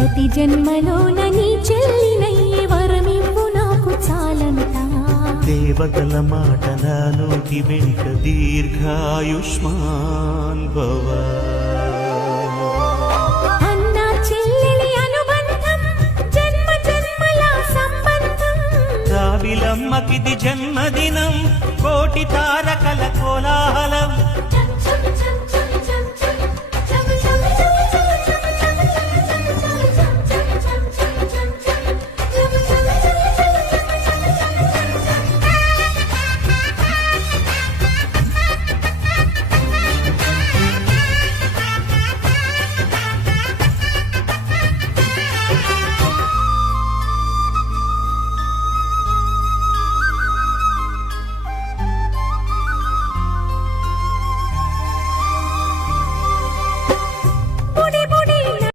ప్రతి జన్మలోన నీ చెల్లినయ్యే వరమివ్వు నాకు చాలంట. దేవతల మాట నాలోకి వెంట దీర్ఘాయుష్మాన్ భవ. అన్న చెల్లెలి అనుబంధం జన్మ జన్మల సంబంధం. రావిలమ్మకిది జన్మదినం, కోటి తారకల కోలాహలం.